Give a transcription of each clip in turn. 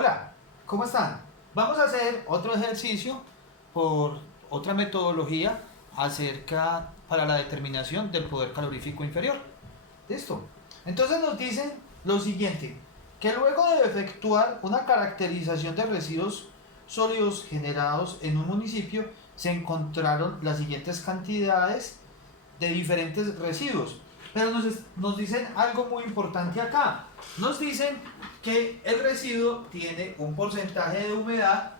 Hola, ¿cómo están? Vamos a hacer otro ejercicio por otra metodología acerca para la determinación del poder calorífico inferior. ¿Listo? Entonces nos dicen lo siguiente, que luego de efectuar una caracterización de residuos sólidos generados en un municipio, se encontraron las siguientes cantidades de diferentes residuos. Pero nos dicen algo muy importante acá. Nos dicen que el residuo tiene un porcentaje de humedad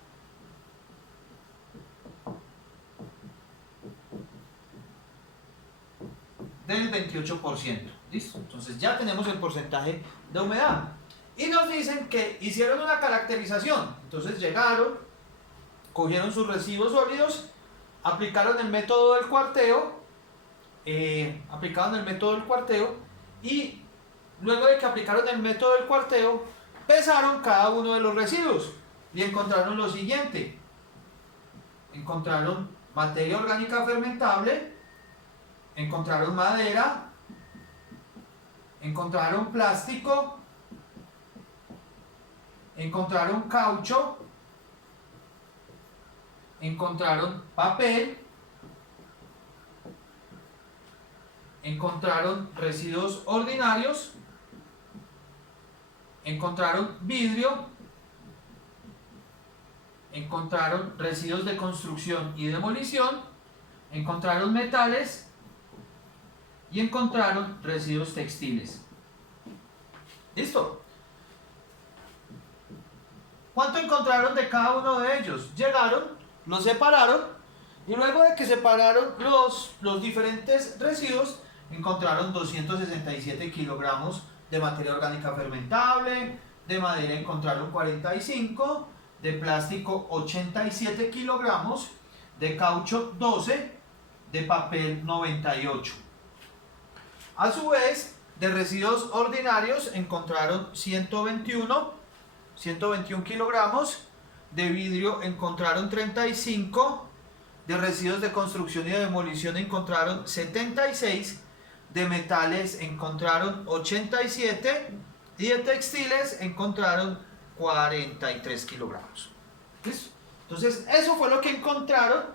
del 28%. ¿Listo? Entonces ya tenemos el porcentaje de humedad. Y nos dicen que hicieron una caracterización. Entonces llegaron, cogieron sus residuos sólidos, aplicaron el método del cuarteo, y luego de que aplicaron el método del cuarteo, pesaron cada uno de los residuos y encontraron lo siguiente. Encontraron materia orgánica fermentable, encontraron madera, encontraron plástico, encontraron caucho, encontraron papel, encontraron residuos ordinarios, encontraron vidrio, encontraron residuos de construcción y demolición, encontraron metales y encontraron residuos textiles. ¿Listo? ¿Cuánto encontraron de cada uno de ellos? Llegaron, los separaron y luego de que separaron los diferentes residuos, encontraron 267 kilogramos de materia orgánica fermentable, de madera encontraron 45, de plástico 87 kilogramos, de caucho 12, de papel 98. A su vez, de residuos ordinarios encontraron 121 kilogramos, de vidrio encontraron 35, de residuos de construcción y de demolición encontraron 76, de metales encontraron 87 y de textiles encontraron 43 kilogramos. ¿Listo? Entonces, eso fue lo que encontraron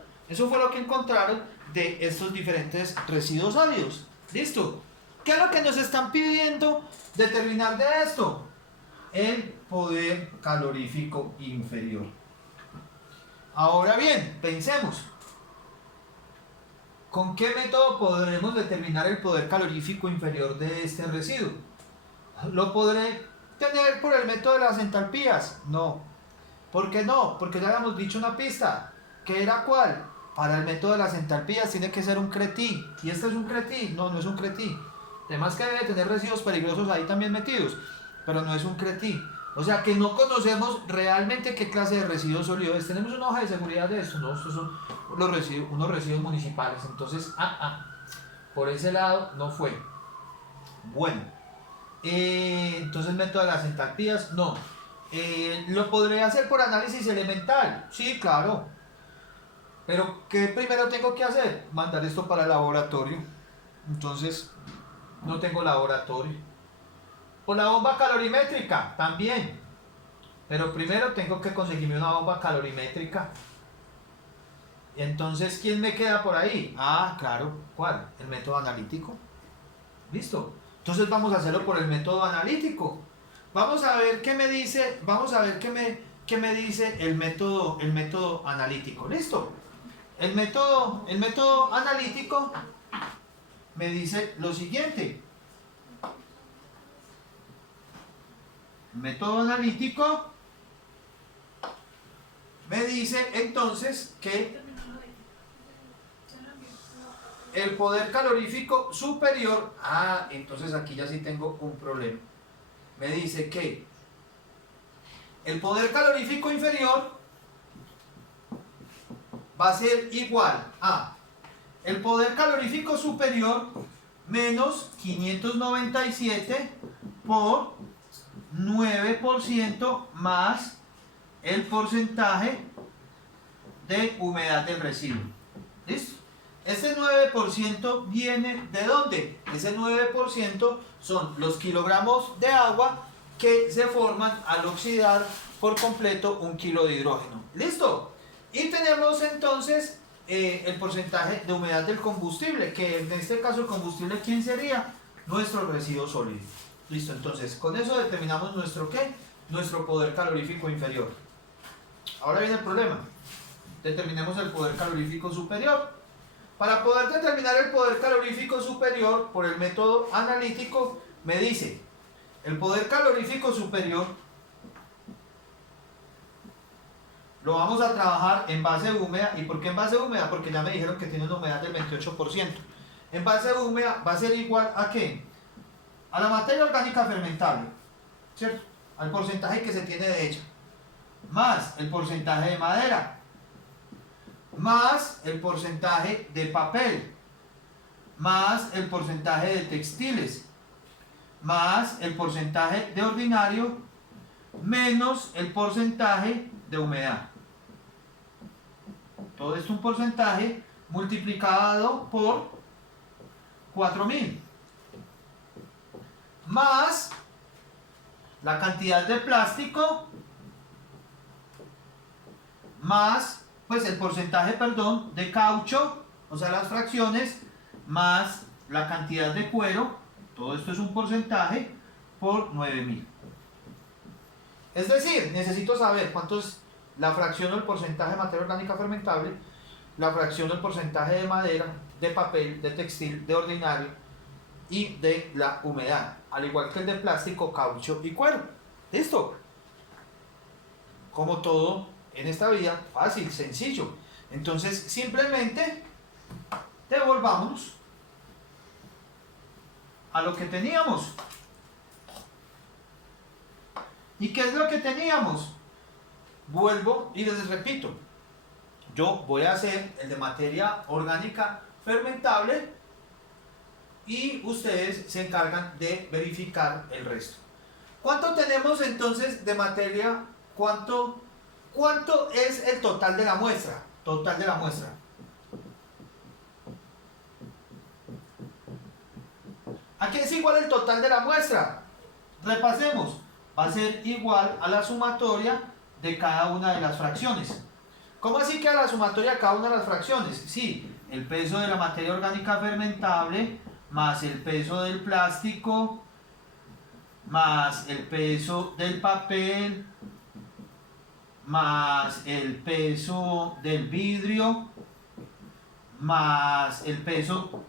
de estos diferentes residuos sólidos. ¿Listo? ¿Qué es lo que nos están pidiendo determinar de esto? El poder calorífico inferior. Ahora bien, pensemos. ¿Con qué método podremos determinar el poder calorífico inferior de este residuo? ¿Lo podré tener por el método de las entalpías? No. ¿Por qué no? Porque ya habíamos dicho una pista. ¿Qué era cuál? Para el método de las entalpías tiene que ser un cretí. ¿Y este es un cretí? No, no es un cretí. Además que debe tener residuos peligrosos ahí también metidos, pero no es un cretí. O sea que no conocemos realmente qué clase de residuos sólidos es. Tenemos una hoja de seguridad de esto, ¿no? Estos son unos residuos municipales. Entonces, por ese lado no fue. Bueno, entonces método de las entalpías, no. ¿Lo podré hacer por análisis elemental? Sí, claro. Pero ¿qué primero tengo que hacer? Mandar esto para el laboratorio. Entonces, no tengo laboratorio. Por la bomba calorimétrica, también. Pero primero tengo que conseguirme una bomba calorimétrica. Entonces, ¿quién me queda por ahí? Ah, claro. ¿Cuál? El método analítico. ¿Listo? Entonces vamos a hacerlo por el método analítico. Vamos a ver qué me dice, qué me dice el método analítico. ¿Listo? El método analítico me dice lo siguiente. El método analítico me dice entonces que el poder calorífico superior, entonces aquí ya sí tengo un problema. Me dice que el poder calorífico inferior va a ser igual a el poder calorífico superior menos 597 por 9% más el porcentaje de humedad del residuo. ¿Listo? Ese 9% viene ¿de dónde? Ese 9% son los kilogramos de agua que se forman al oxidar por completo 1 kilo de hidrógeno. ¿Listo? Y tenemos entonces el porcentaje de humedad del combustible, que en este caso el combustible, ¿quién sería? Nuestro residuo sólido. Listo, entonces con eso determinamos nuestro ¿qué? Nuestro poder calorífico inferior. Ahora viene el problema. Determinemos el poder calorífico superior. Para poder determinar el poder calorífico superior por el método analítico, me dice, el poder calorífico superior lo vamos a trabajar en base húmeda. ¿Y por qué en base húmeda? Porque ya me dijeron que tiene una humedad del 28%. En base húmeda va a ser igual ¿a qué? A la materia orgánica fermentable, ¿cierto? Al porcentaje que se tiene de ella, más el porcentaje de madera, más el porcentaje de papel, más el porcentaje de textiles, más el porcentaje de ordinario, menos el porcentaje de humedad. Todo esto un porcentaje multiplicado por 4000, más la cantidad de plástico, más pues el porcentaje, perdón, de caucho, o sea las fracciones, más la cantidad de cuero. Todo esto es un porcentaje por 9000. Es decir, necesito saber cuánto es la fracción o el porcentaje de materia orgánica fermentable, la fracción o el porcentaje de madera, de papel, de textil, de ordinario y de la humedad, al igual que el de plástico, caucho y cuero. ¿Listo? Como todo en esta vida, fácil, sencillo. Entonces, simplemente devolvámonos a lo que teníamos. ¿Y qué es lo que teníamos? Vuelvo y les repito. Yo voy a hacer el de materia orgánica fermentable y ustedes se encargan de verificar el resto. ¿Cuánto tenemos entonces de materia? ¿Cuánto es el total de la muestra? Total de la muestra. ¿A qué es igual el total de la muestra? Repasemos. Va a ser igual a la sumatoria de cada una de las fracciones. ¿Cómo así que a la sumatoria de cada una de las fracciones? Sí, el peso de la materia orgánica fermentable más el peso del plástico más el peso del papel más el peso del vidrio más el peso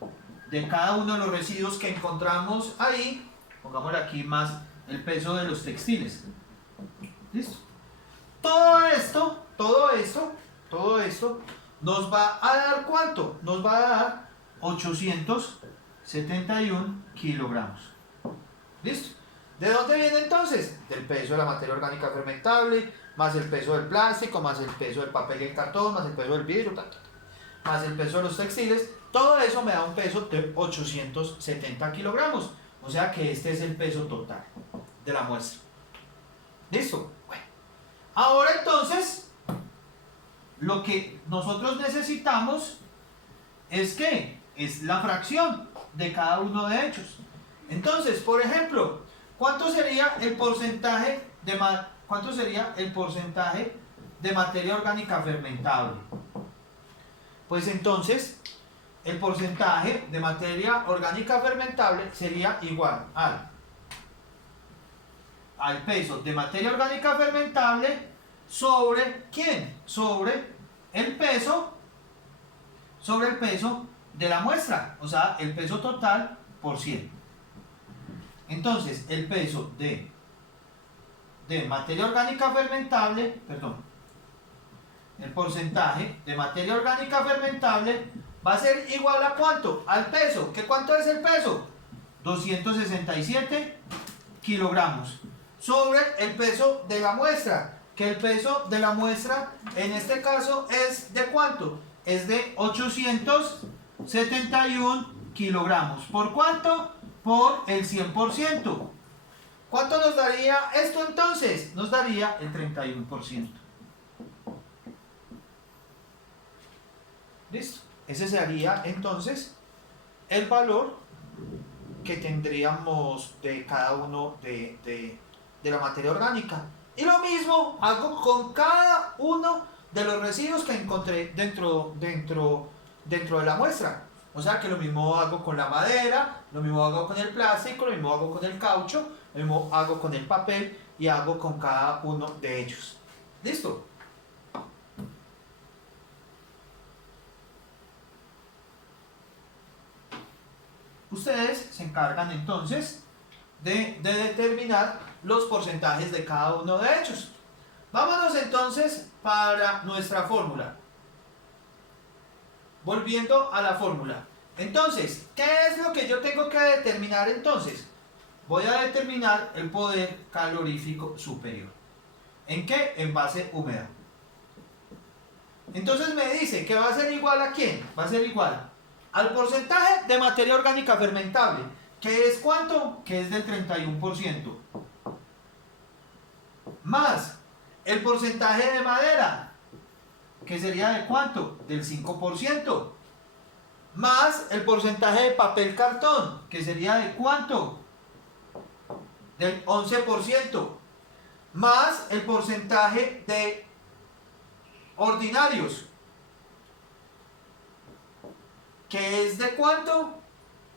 de cada uno de los residuos que encontramos ahí, pongámosle aquí más el peso de los textiles. ¿Listo? Todo esto nos va a dar ¿cuánto? Nos va a dar 871 kilogramos. ¿Listo? ¿De dónde viene entonces? Del peso de la materia orgánica fermentable, más el peso del plástico, más el peso del papel y el cartón, más el peso del vidrio, más el peso de los textiles. Todo eso me da un peso de 870 kilogramos. O sea que este es el peso total de la muestra. ¿Listo? Bueno. Ahora entonces, lo que nosotros necesitamos es ¿qué? Es la fracción de cada uno de ellos. Entonces, por ejemplo, ¿cuánto sería el porcentaje de materia orgánica fermentable? Pues entonces, el porcentaje de materia orgánica fermentable sería igual al peso de materia orgánica fermentable sobre ¿quién? Sobre el peso de la muestra, o sea, el peso total por 100. Entonces, el peso de materia orgánica fermentable, el porcentaje de materia orgánica fermentable va a ser igual a ¿cuánto? Al peso. ¿Qué cuánto es el peso? 267 kilogramos. Sobre el peso de la muestra, que el peso de la muestra en este caso es ¿de cuánto? Es de 871 kilogramos. ¿Por cuánto? Por el 100%. ¿Cuánto nos daría esto entonces? Nos daría el 31%. ¿Listo? Ese sería entonces el valor que tendríamos de cada uno de de la materia orgánica. Y lo mismo hago con cada uno de los residuos que encontré dentro de la muestra. O sea que lo mismo hago con la madera, lo mismo hago con el plástico, lo mismo hago con el caucho, lo mismo hago con el papel y hago con cada uno de ellos. ¿Listo? Ustedes se encargan entonces de determinar los porcentajes de cada uno de ellos. Vámonos entonces para nuestra fórmula. Volviendo a la fórmula. Entonces, ¿qué es lo que yo tengo que determinar entonces? Voy a determinar el poder calorífico superior. ¿En qué? En base húmeda. Entonces me dice que va a ser igual a ¿quién? Va a ser igual al porcentaje de materia orgánica fermentable. ¿Que es cuánto? Que es del 31%. Más el porcentaje de madera, que sería de cuánto? Del 5%. Más el porcentaje de papel cartón, que sería de cuánto? Del 11%. Más el porcentaje de ordinarios, que es de cuánto?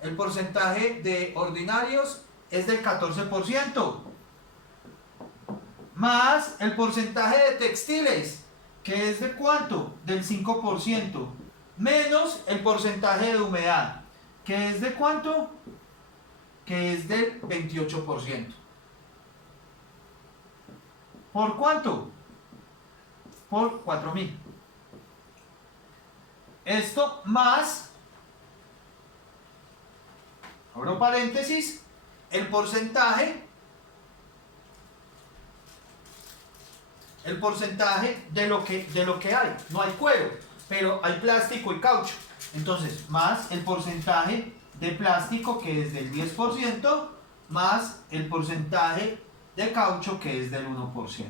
El porcentaje de ordinarios es del 14%. Más el porcentaje de textiles, que es de cuánto? Del 5%. Menos el porcentaje de humedad, que es de cuánto? Que es del 28%. ¿Por cuánto? Por 4.000. Esto más, abro paréntesis, el porcentaje de lo que hay. No hay cuero, pero hay plástico y caucho. Entonces, más el porcentaje de plástico, que es del 10%, más el porcentaje de caucho, que es del 1%.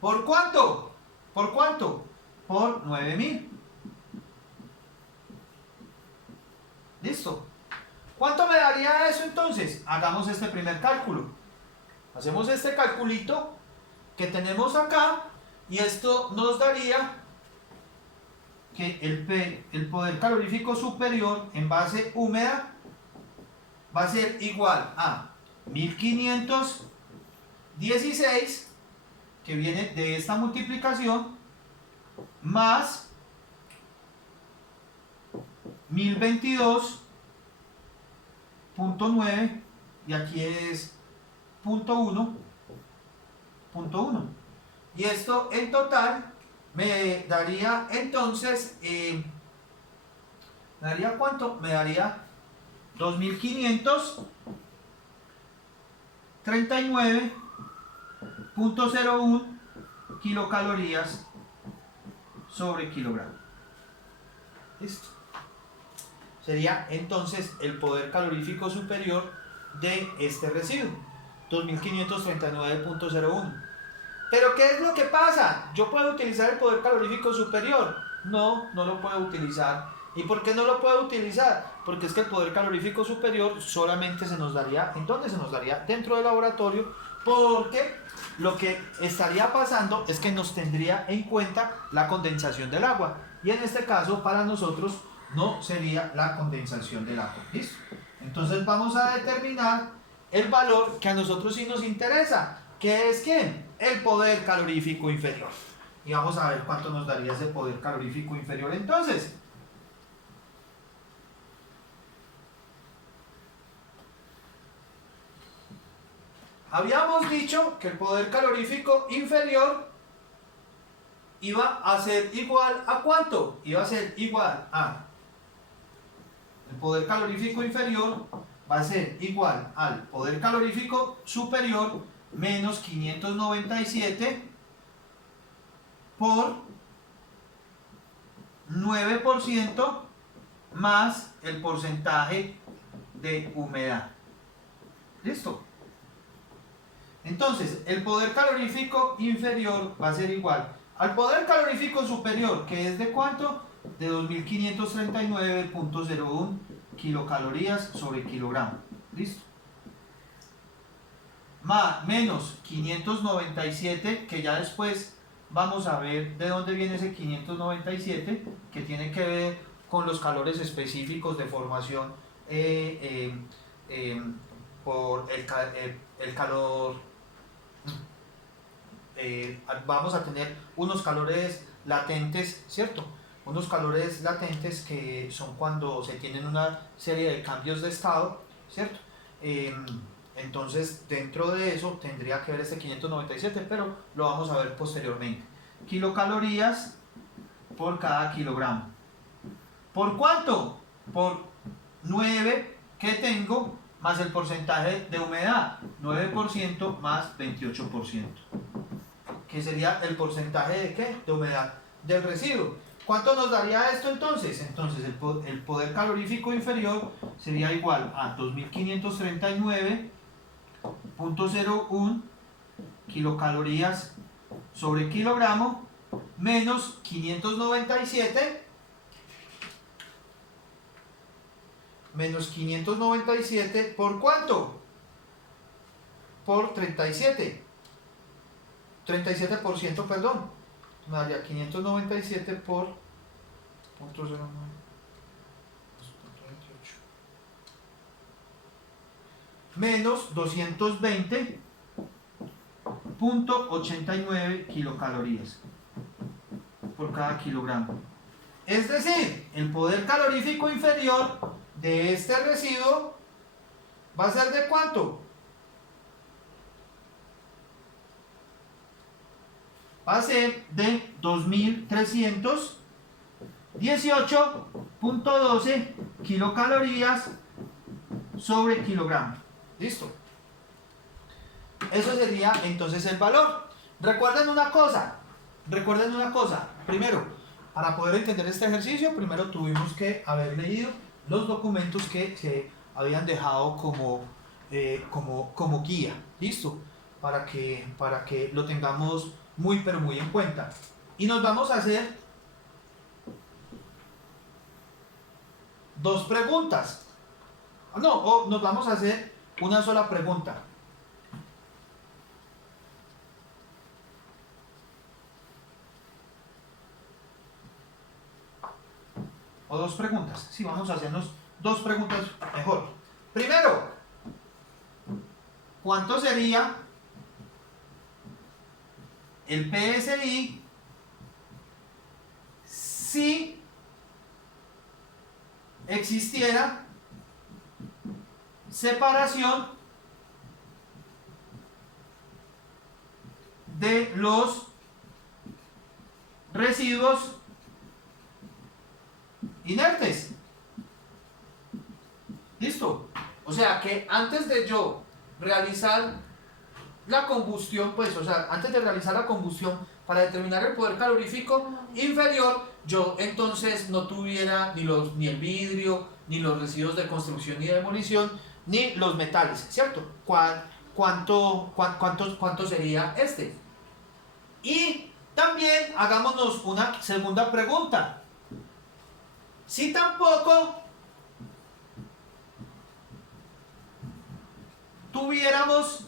¿Por cuánto? ¿Por cuánto? Por 9.000. ¿Listo? ¿Cuánto me daría eso entonces? Hagamos este primer cálculo. Hacemos este calculito que tenemos acá y esto nos daría que el poder calorífico superior en base húmeda va a ser igual a 1516, que viene de esta multiplicación, más 1022.9, y aquí es punto 1. Y esto en total me daría entonces, ¿me daría cuánto? Me daría 2539.01 kilocalorías sobre kilogramo. Listo. Sería entonces el poder calorífico superior de este residuo, 2539.01. Pero ¿qué es lo que pasa? ¿Yo puedo utilizar el poder calorífico superior? No, no lo puedo utilizar. ¿Y por qué no lo puedo utilizar? Porque es que el poder calorífico superior solamente se nos daría, ¿en dónde se nos daría? Dentro del laboratorio, porque lo que estaría pasando es que nos tendría en cuenta la condensación del agua. Y en este caso, para nosotros, no sería la condensación del agua. ¿Listo? Entonces vamos a determinar el valor que a nosotros sí nos interesa, que es ¿qué? El poder calorífico inferior. Y vamos a ver cuánto nos daría ese poder calorífico inferior entonces. Habíamos dicho que el poder calorífico inferior iba a ser igual a ¿cuánto? Iba a ser igual a, el poder calorífico inferior va a ser igual al poder calorífico superior menos 597 por 9% más el porcentaje de humedad. ¿Listo? Entonces, el poder calorífico inferior va a ser igual al poder calorífico superior, que es de ¿cuánto? De 2539.01 kilocalorías sobre kilogramo. ¿Listo? menos 597, que ya después vamos a ver de dónde viene ese 597, que tiene que ver con los calores específicos de formación por el calor. Vamos a tener unos calores latentes, ¿cierto? Unos calores latentes que son cuando se tienen una serie de cambios de estado, ¿cierto? Entonces, dentro de eso tendría que ver este 597, pero lo vamos a ver posteriormente. Kilocalorías por cada kilogramo. ¿Por cuánto? Por 9 que tengo más el porcentaje de humedad, 9% más 28%. ¿Qué sería el porcentaje de qué? De humedad del residuo. ¿Cuánto nos daría esto entonces? Entonces el poder calorífico inferior sería igual a 2539.01 kilocalorías sobre kilogramo menos 597 ¿por cuánto? Por 37%, perdón. Me daría 597 por 0.09 menos 220.89 kilocalorías por cada kilogramo. Es decir, el poder calorífico inferior de este residuo va a ser ¿de cuánto? Va a ser de 2318.12 kilocalorías sobre kilogramo. ¿Listo? Eso sería entonces el valor. Recuerden una cosa. Primero, para poder entender este ejercicio, primero tuvimos que haber leído los documentos que se habían dejado como guía. ¿Listo? Para que lo tengamos muy pero muy en cuenta. Y nos vamos a hacer dos preguntas. No, nos vamos a hacer una sola pregunta. O dos preguntas. Sí, vamos a hacernos dos preguntas mejor. Primero, ¿cuánto sería el PSI si existiera separación de los residuos inertes? ¿Listo? O sea que antes de yo realizar la combustión, antes de realizar la combustión para determinar el poder calorífico inferior, yo entonces no tuviera ni el vidrio, ni los residuos de construcción y demolición, ni los metales, ¿cierto? ¿Cuánto sería este? Y también hagámonos una segunda pregunta. Si tampoco tuviéramos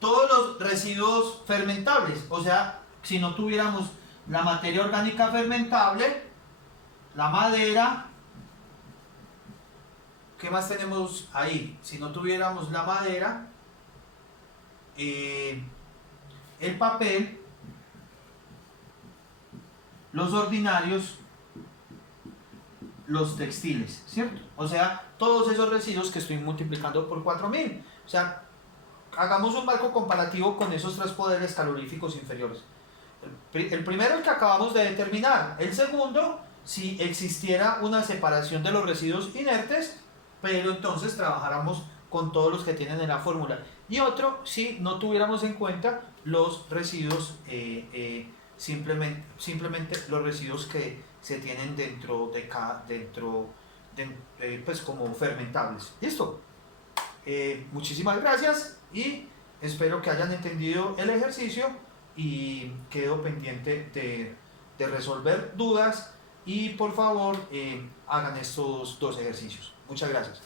todos los residuos fermentables, o sea, si no tuviéramos la materia orgánica fermentable, la madera, ¿qué más tenemos ahí? Si no tuviéramos la madera, el papel, los ordinarios, los textiles, ¿cierto? O sea, todos esos residuos que estoy multiplicando por 4000. O sea, hagamos un marco comparativo con esos tres poderes caloríficos inferiores. El primero, el que acabamos de determinar. El segundo, si existiera una separación de los residuos inertes, pero entonces trabajáramos con todos los que tienen en la fórmula. Y otro, si no tuviéramos en cuenta los residuos, simplemente los residuos que se tienen pues como fermentables. ¿Listo? Muchísimas gracias y espero que hayan entendido el ejercicio y quedo pendiente de resolver dudas y por favor hagan estos dos ejercicios. Muchas gracias.